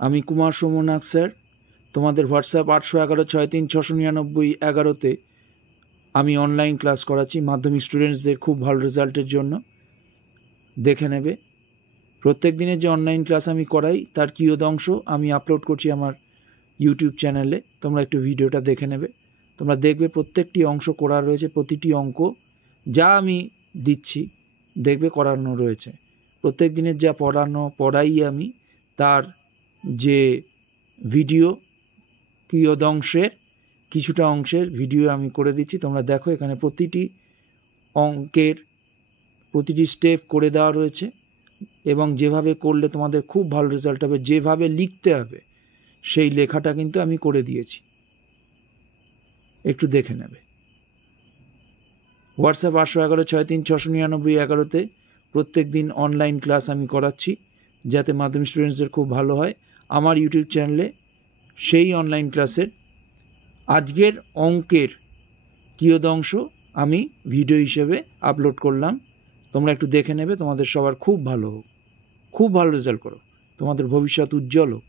আমি কুমার সোমনাথ স্যার, তোমাদের হোয়াটসঅ্যাপ 811-63-699-11-তে আমি অনলাইন ক্লাস করাচ্ছি মাধ্যমিক স্টুডেন্টসদের খুব ভালো রেজাল্টের জন্য। দেখে নেবে প্রত্যেক দিনের যে অনলাইন ক্লাস আমি করাই তার কিয়দংশ আমি আপলোড করছি আমার ইউটিউব চ্যানেলে। তোমরা একটু ভিডিওটা দেখে নেবে। তোমরা দেখবে প্রত্যেকটি অংশ করা রয়েছে, প্রতিটি অঙ্ক যা আমি দিচ্ছি দেখবে করানো রয়েছে। প্রত্যেক দিনের যা পড়াই আমি তার যে ভিডিও কিয়দংশের কিছুটা অংশের ভিডিও আমি করে দিচ্ছি। তোমরা দেখো এখানে প্রতিটি অঙ্কের প্রতিটি স্টেপ করে দেওয়া রয়েছে এবং যেভাবে করলে তোমাদের খুব ভালো রেজাল্ট হবে, যেভাবে লিখতে হবে সেই লেখাটা কিন্তু আমি করে দিয়েছি, একটু দেখে নেবে। হোয়াটসঅ্যাপ 811-63-699-11-তে প্রত্যেক দিন অনলাইন ক্লাস আমি করাচ্ছি যাতে মাধ্যমিক স্টুডেন্টসদের খুব ভালো হয়। আমার ইউটিউব চ্যানেলে সেই অনলাইন ক্লাসের আজকের অঙ্কের কিয়দংশ আমি ভিডিও হিসেবে আপলোড করলাম। তোমরা একটু দেখে নেবে, তোমাদের সবার খুব ভালো হোক, খুব ভালো রেজাল্ট করো, তোমাদের ভবিষ্যৎ উজ্জ্বল হোক।